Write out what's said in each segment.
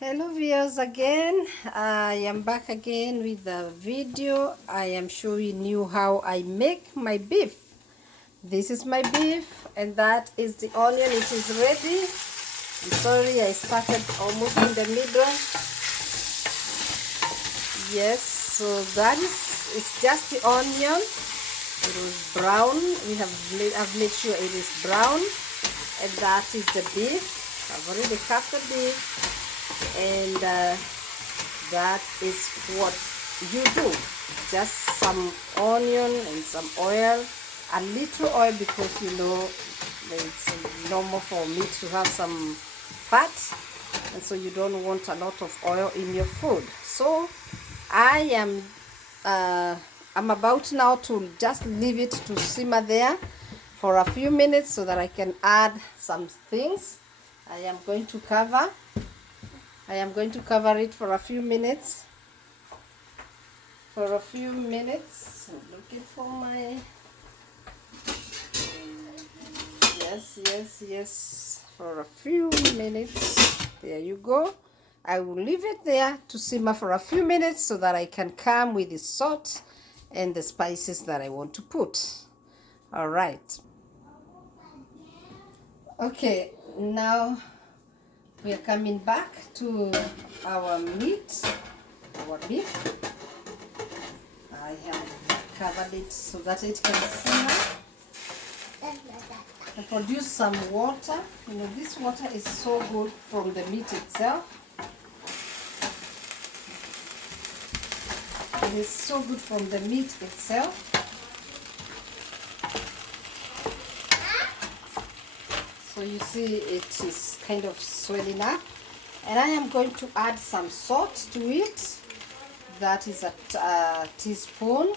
Hello viewers again. I am back again with the video. I am showing you how I make my beef. This is my beef and that is the onion. It is ready. I'm sorry I started almost in the middle. Yes, so that is, it's just the onion. It was brown. I've made sure it is brown, and that is the beef. I've already cut the beef, and that is what you do. Just some onion and some oil, a little oil, because you know it's normal for meat to have some fat, and so you don't want a lot of oil in your food. So I'm about now to just leave it to simmer there for a few minutes so that I can add some things. I am going to cover it for a few minutes. Looking for my yes, for a few minutes. There you go. I will leave it there to simmer for a few minutes so that I can come with the salt and the spices that I want to put. All right. Okay, now we are coming back to our meat, our beef. I have covered it so that it can simmer and produce some water. You know, this water is so good from the meat itself. It is so good from the meat itself. So you see it is kind of swelling up, and I am going to add some salt to it. That is a teaspoon,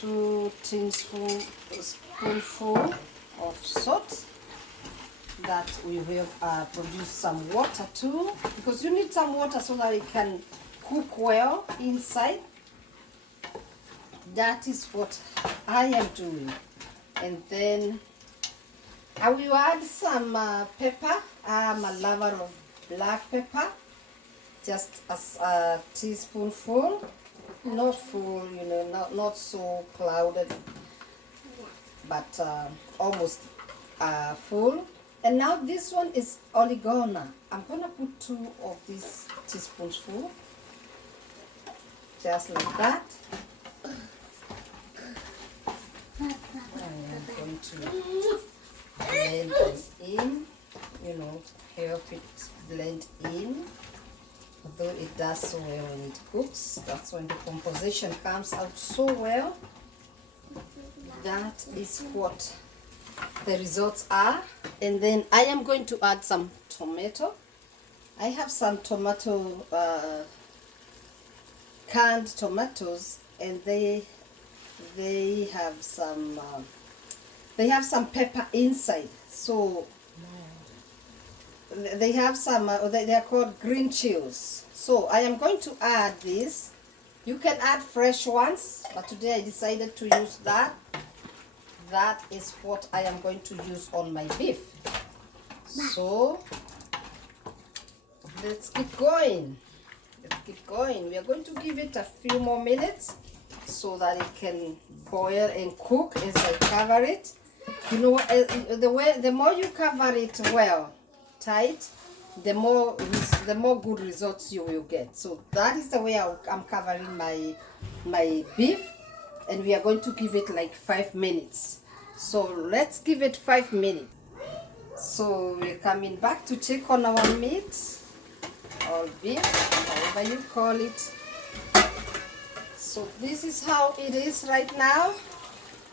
2 spoonful of salt. That we will produce some water too, because you need some water so that it can cook well inside. That is what I am doing. And then I will add some pepper. I'm a lover of black pepper. Just a teaspoonful, not full, you know, not so clouded, but almost full. And now this one is oregano. I'm gonna put 2 of these teaspoons full, just like that. I am going to blend it in, you know, help it blend in. Although it does so well when it cooks, that's when the composition comes out so well. That is what the results are. And then I am going to add some tomato. I have some tomato, canned tomatoes, and they have some pepper inside. So they have some, they are called green chilies. So I am going to add this. You can add fresh ones, but today I decided to use that. That is what I am going to use on my beef. So let's keep going. We are going to give it a few more minutes so that it can boil and cook as I cover it. You know, the more you cover it well, tight, the more good results you will get. So that is the way I'm covering my beef, and we are going to give it like 5 minutes. So let's give it 5 minutes. So we're coming back to check on our meat or beef, however you call it. So this is how it is right now.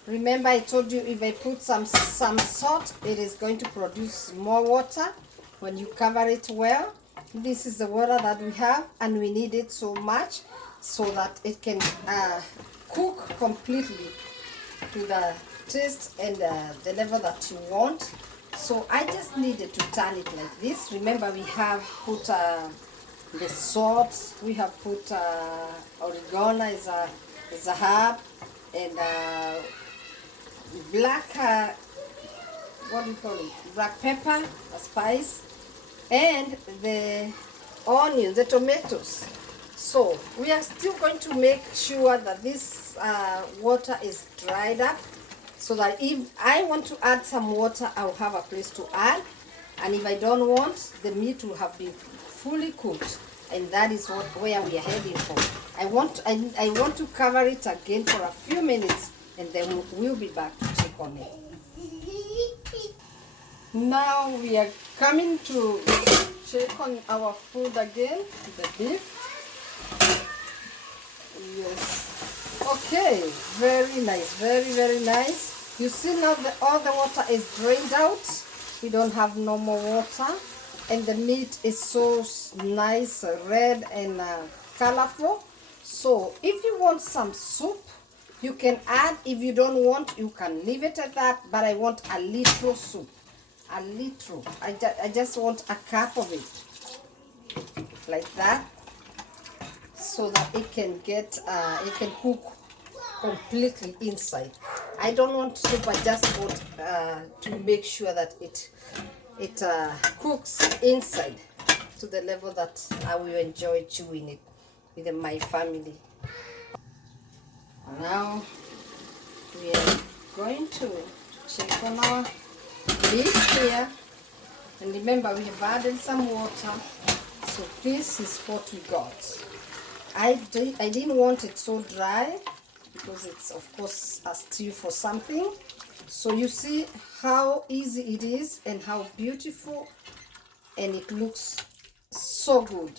Remember, I told you if I put some salt, it is going to produce more water when you cover it well. This is the water that we have, and we need it so much so that it can cook completely to the taste and the level that you want. So I just needed to turn it like this. Remember, we have put the salt, we have put oregano is a herb, and black what do you call it, black pepper, a spice, and the onion, the tomatoes. So we are still going to make sure that this water is dried up, so that if I want to add some water, I'll have a place to add, and if I don't want, the meat will have been fully cooked, and that is where we are heading for. I want to cover it again for a few minutes, and then we'll be back to check on it. Now we are coming to check on our food again, the beef. Yes. Okay, very nice, very nice. You see now that all the water is drained out. We don't have no more water, and the meat is so nice, red and colorful. So if you want some soup, you can add. If you don't want, you can leave it at that, but I want a little soup. A little. I just want a cup of it, like that, so that it can get it can cook completely inside. I don't want soup. I just want to make sure that it cooks inside to the level that I will enjoy chewing it with my family. Now we are going to check on our beef here, and remember we have added some water, so this is what we got. I didn't want it so dry because it's of course a stew for something. So you see how easy it is and how beautiful, and it looks so good.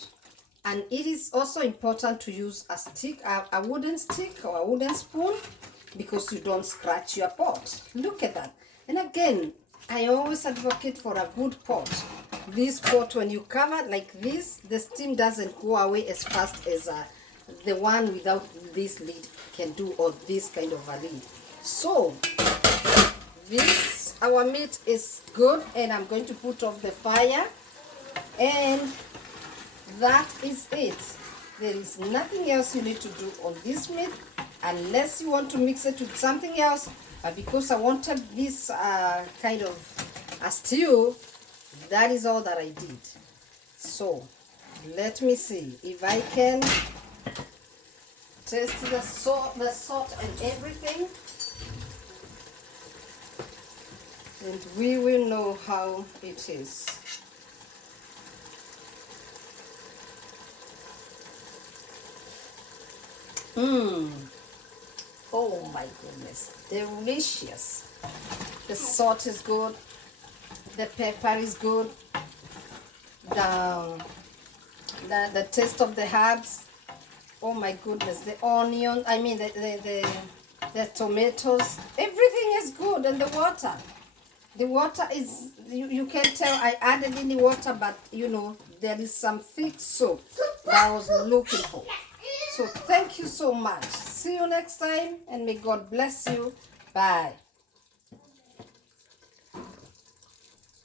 And it is also important to use a stick, a wooden stick or a wooden spoon, because you don't scratch your pot. Look at that. And again, I always advocate for a good pot. This pot, when you cover like this, the steam doesn't go away as fast as the one without this lid can do, or this kind of a lid. So this, our meat is good, and I'm going to put off the fire, and that is it. There is nothing else you need to do on this meat, unless you want to mix it with something else. But because I wanted this kind of a stew, that is all that I did. So let me see if I can taste the salt and everything, and we will know how it is. Oh my goodness, delicious. The salt is good, the pepper is good, the taste of the herbs. Oh my goodness, the onion, I mean the tomatoes, everything is good, and the water is, you can tell I added any water, but you know, there is some thick soup that I was looking for. So thank you so much. See you next time, and may God bless you. Bye.